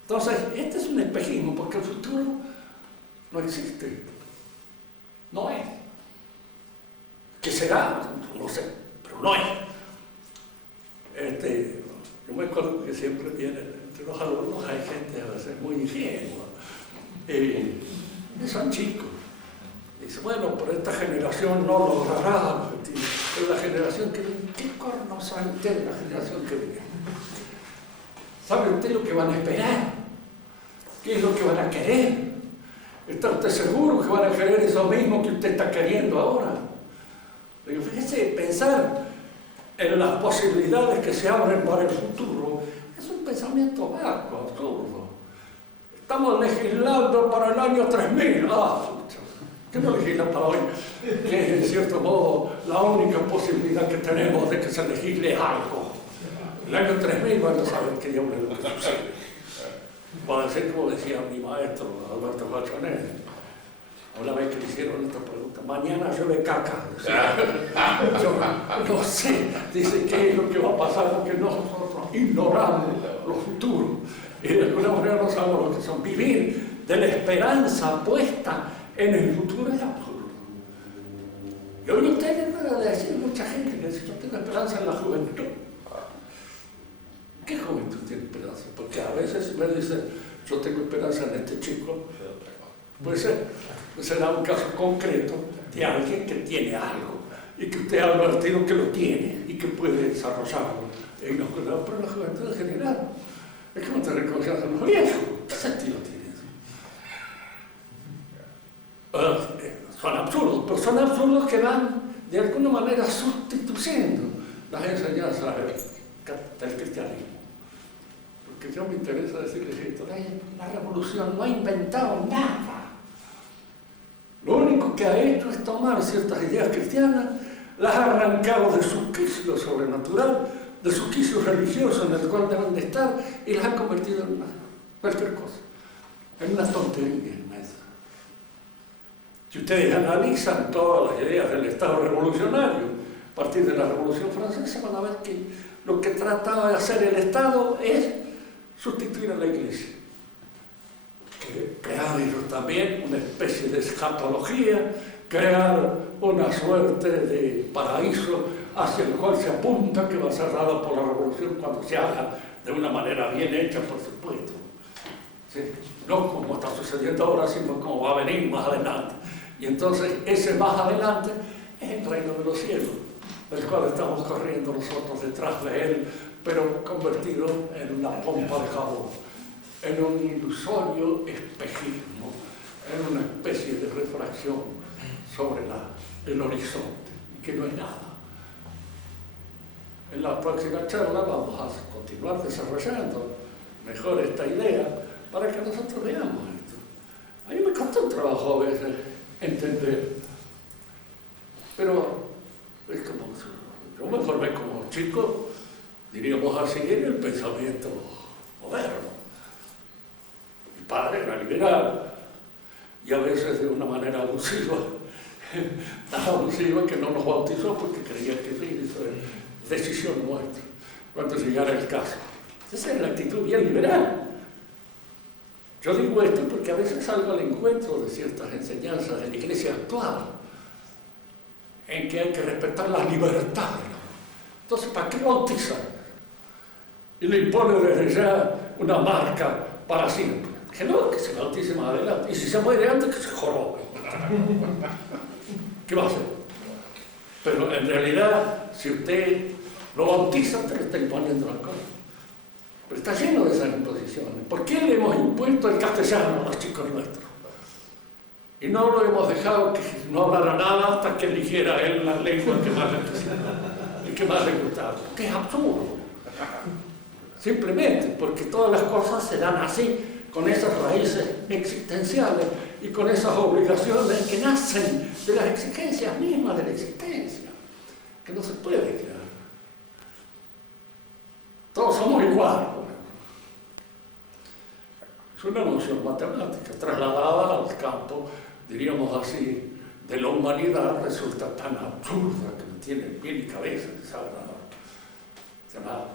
Entonces, este es un espejismo porque el futuro no existe. No es. ¿Qué será? No sé, pero no es. Yo me acuerdo que siempre vienen entre los alumnos, hay gente a veces muy ingenua, son chicos. Dice, bueno, pero esta generación no logrará, pero la generación que viene, ¿qué corno sabe usted de la generación que viene? ¿Sabe usted lo que van a esperar? ¿Qué es lo que van a querer? ¿Está usted seguro que van a querer eso mismo que usted está queriendo ahora? Pero fíjese, pensar en las posibilidades que se abren para el futuro es un pensamiento vago, absurdo. Estamos legislando para el año 3000. ¿Qué no legislan para hoy? Que es, en cierto modo, la única posibilidad que tenemos de que se legisle algo. El año 3000 van a saber qué diablos es lo que sucede. Para decir, como decía mi maestro, Alberto Falconer, una vez que le hicieron esta pregunta, mañana llueve caca. Yo no sé, dice, qué es lo que va a pasar, porque nosotros ignoramos lo futuro. Y de alguna manera no sabemos lo que son. Vivir de la esperanza puesta en el futuro es absurdo. Y hoy ustedes van a decir mucha gente que dice, yo tengo esperanza en la juventud. ¿Qué juventud tiene esperanza? Porque a veces me dicen, yo tengo esperanza en este chico, Puede ser. Será un caso concreto de alguien que tiene algo y que usted ha advertido que lo tiene y que puede desarrollarlo. Pero la juventud en general es como tener confianza en los viejos. ¿Qué sentido tiene eso? Son absurdos, pero son absurdos que van de alguna manera sustituyendo las enseñanzas del cristianismo. Porque yo me interesa decirles esto, la revolución no ha inventado nada. Lo único que ha hecho es tomar ciertas ideas cristianas, las ha arrancado de su quicio sobrenatural, de su quicio religioso en el cual deben de estar, y las ha convertido en cualquier cosa, en una tontería inmensa. Si ustedes analizan todas las ideas del Estado revolucionario, a partir de la Revolución Francesa, van a ver que lo que trataba de hacer el Estado es sustituir a la Iglesia. Crear ellos también una especie de escatología, crear una suerte de paraíso hacia el cual se apunta, que va a ser dado por la revolución cuando se haga de una manera bien hecha, por supuesto. ¿Sí? No como está sucediendo ahora, sino como va a venir más adelante. Y entonces ese más adelante es el reino de los cielos, del cual estamos corriendo nosotros detrás de él, pero convertido en una pompa de jabón, en un ilusorio espejismo, en una especie de refracción sobre el horizonte, que no es nada. En la próxima charla vamos a continuar desarrollando mejor esta idea para que nosotros veamos esto. A mí me costó un trabajo a veces entender, pero es como, yo me formé como chico, diríamos así, en el pensamiento moderno. Mi padre era liberal y a veces de una manera abusiva, tan abusiva que no nos bautizó porque creía que sí, eso es decisión nuestra, cuando llegara el caso. Esa es la actitud bien liberal. Yo digo esto porque a veces salgo al encuentro de ciertas enseñanzas de la iglesia actual, en que hay que respetar la libertad. Entonces, ¿para qué bautizar? Y le impone desde ya una marca para siempre. Que no, que se bautice más adelante. Y si se muere antes, que se jorobe. ¿Qué va a hacer? Pero en realidad, si usted lo bautiza, usted le está imponiendo las cosas. Pero está lleno de esas imposiciones. ¿Por qué le hemos impuesto el castellano a los chicos nuestros? Y no lo hemos dejado que no hablara nada hasta que eligiera él la lengua que más le gustaba. Que es absurdo. Simplemente porque todas las cosas se dan así, con esas raíces existenciales y con esas obligaciones que nacen de las exigencias mismas de la existencia, que no se puede crear. Todos somos iguales. Es una noción matemática trasladada al campo, diríamos así, de la humanidad, resulta tan absurda que no tiene pie ni cabeza, ni sabe nada.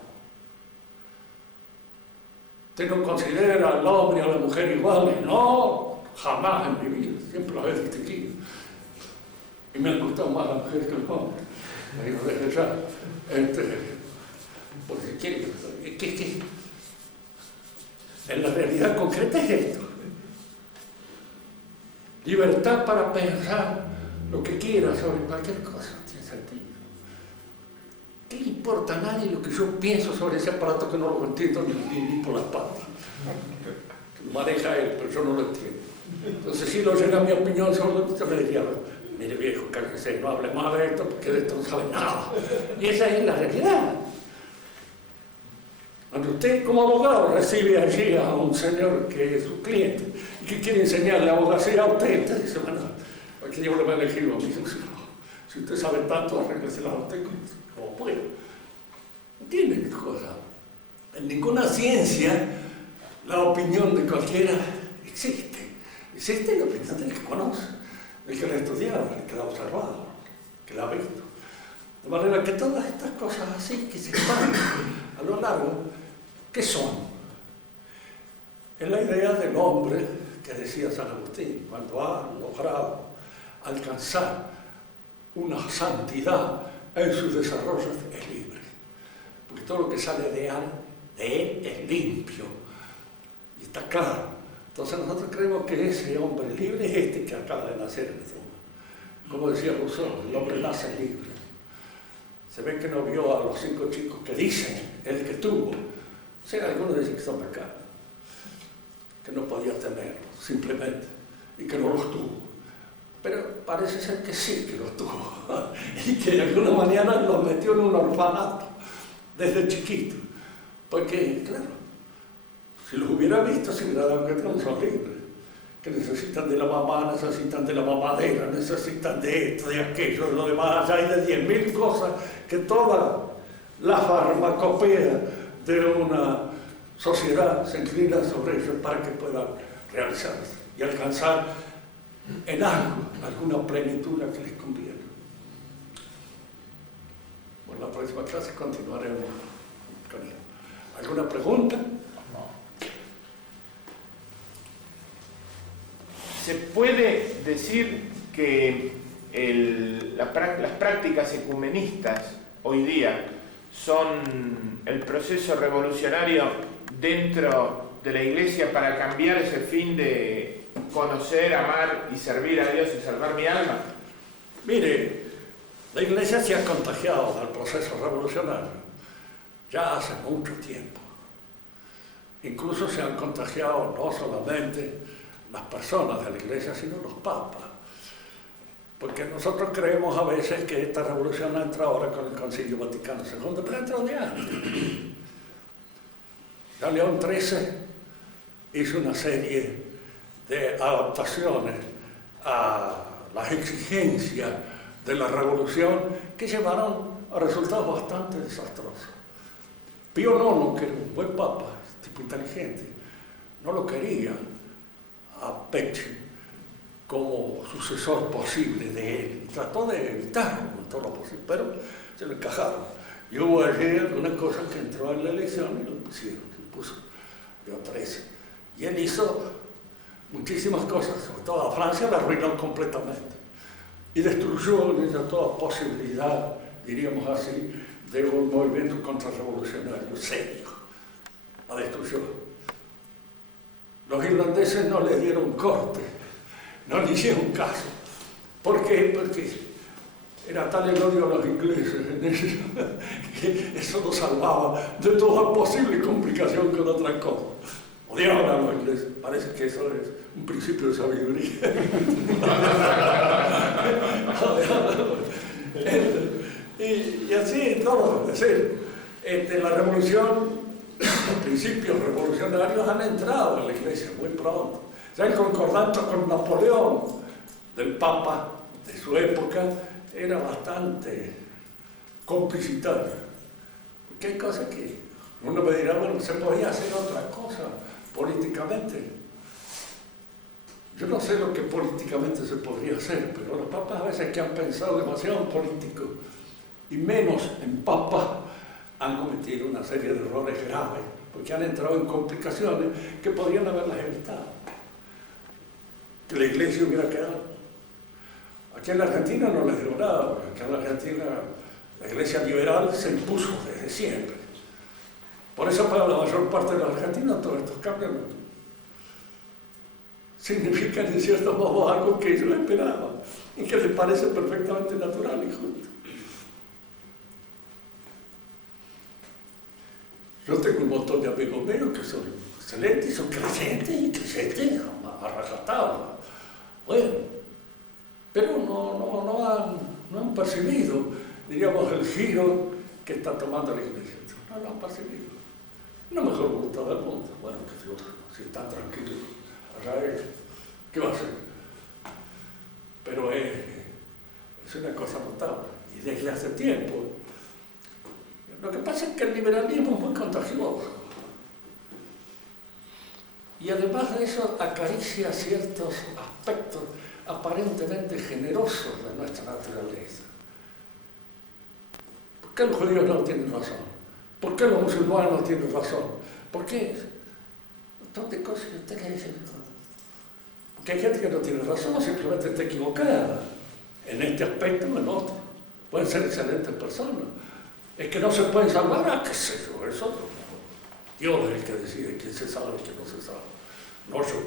¿Usted no considera al hombre y a la mujer iguales? No, jamás en mi vida, siempre los he distinguido. Y me han gustado más las mujeres que los hombres. Me digo desde ya. Porque ¿qué? En la realidad concreta es esto. Libertad para pensar lo que quiera sobre cualquier cosa, no tiene sentido. ¿Qué le importa a nadie lo que yo pienso sobre ese aparato que no lo entiendo ni por las patas? Que lo maneja él, pero yo no lo entiendo. Entonces, si lo llega mi opinión sobre esto, usted me diría, mire viejo, cállese, no hable más de esto, porque de esto no sabe nada. Y esa es la realidad. Cuando usted como abogado recibe allí a un señor que es su cliente y que quiere enseñarle abogacía a usted dice, bueno, aquí yo le voy a elegir a mí. Si usted sabe tanto, arréglesela a usted como pueda. ¿Entienden qué cosa? En ninguna ciencia la opinión de cualquiera existe. Existe la opinión del que conoce, del que la ha estudiado, del que la ha observado, del que la ha visto. De manera que todas estas cosas así que se van a lo largo, ¿qué son? Es la idea del hombre que decía San Agustín, cuando ha logrado alcanzar una santidad en sus desarrollos es libre. Porque todo lo que sale de él es limpio. Y está claro Entonces nosotros creemos que ese hombre libre es este que acaba de nacer en este mundo. Como decía Rousseau, el hombre nace libre. Se ve que no vio a los 5 chicos que dicen, el que tuvo. O sea, algunos dicen que son pecados, que no podía tenerlos, simplemente, y que no los tuvo. Pero parece ser que sí que los tuvo, y que de alguna manera los metió en un orfanato desde chiquito. Porque, claro, si los hubiera visto, se hubiera dado cuenta que no son libres, que necesitan de la mamá, necesitan de la mamadera, necesitan de esto, de aquello, de lo demás. Hay de 10.000 cosas que toda la farmacopea de una sociedad se inclina sobre ellos para que puedan realizarse y alcanzar en algo, alguna plenitud a que les conviene. Bueno, la próxima clase continuaremos con él. ¿Alguna pregunta? ¿Se puede decir que las prácticas ecumenistas hoy día son el proceso revolucionario dentro de la Iglesia para cambiar ese fin de conocer, amar y servir a Dios y salvar mi alma? Mire, la Iglesia se ha contagiado del proceso revolucionario ya hace mucho tiempo. Incluso se han contagiado no solamente las personas de la Iglesia, sino los papas. Porque nosotros creemos a veces que esta revolución ha entrado ahora con el Concilio Vaticano II, pero entró de antes. Ya León XIII hizo una serie de adaptaciones a las exigencias de la revolución que llevaron a resultados bastante desastrosos. Pío IX, que era un buen papa, tipo inteligente, no lo quería a Pecci como sucesor posible de él. Y trató de evitarlo con todo lo posible, pero se lo encajaron. Y hubo allí algunas cosas que entró en la elección y lo pusieron, se puso León XIII. Y él hizo muchísimas cosas, sobre todo a Francia la arruinó completamente. Y destruyó toda posibilidad, diríamos así, de un movimiento contrarrevolucionario serio. La destruyó. Los irlandeses no le dieron corte, no le hicieron caso. ¿Por qué? Porque era tal el odio a los ingleses en eso, que eso los salvaba de toda posible complicación con otra cosa. Odiaban a los ingleses. Parece que eso es un principio de sabiduría. Y así todo. Es decir, la revolución, los principios revolucionarios han entrado en la Iglesia muy pronto. Ya el concordato con Napoleón, del Papa de su época, era bastante complicitario. Porque hay cosas que uno me dirá, bueno, se podía hacer otra cosa políticamente. Yo no sé lo que políticamente se podría hacer, pero los papas a veces que han pensado demasiado en políticos y menos en papas han cometido una serie de errores graves, porque han entrado en complicaciones que podrían haberlas evitado. Que la Iglesia hubiera quedado. Aquí en la Argentina no les dio nada, porque aquí en la Argentina la Iglesia liberal se impuso desde siempre. Por eso para la mayor parte de los argentinos todos estos cambios significan en cierto modo algo que ellos esperaban y que les parece perfectamente natural y justo. Yo tengo un montón de amigos míos que son excelentes, son creyentes y creyentes a rajatabla. Bueno, pero no han percibido, diríamos, el giro que está tomando la Iglesia. No lo han percibido. No mejor voluntad del mundo. Bueno, que Dios, si están tranquilos, allá ellos. ¿Qué va a hacer? Pero es una cosa notable. Y desde hace tiempo. Lo que pasa es que el liberalismo es muy contagioso. Y además de eso acaricia ciertos aspectos aparentemente generosos de nuestra naturaleza. ¿Por qué los judíos no tienen razón? ¿Por qué los musulmanes no tienen razón? ¿Por qué? Un montón de cosas que usted le dice. Porque hay gente que no tiene razón, simplemente está equivocada. En este aspecto o en otro. Pueden ser excelentes personas. Es que no se pueden salvar, qué sé yo, eso. Dios es el que decide quién se salva y quién no se salva. no yo,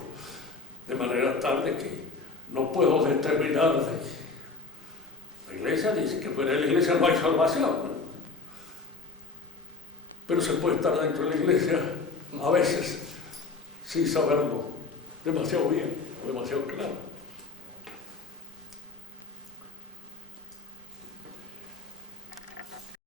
de manera tal de que no puedo determinar de que la Iglesia dice que fuera de la Iglesia no hay salvación, ¿no? Pero se puede estar dentro de la Iglesia a veces sin saberlo demasiado bien o demasiado claro.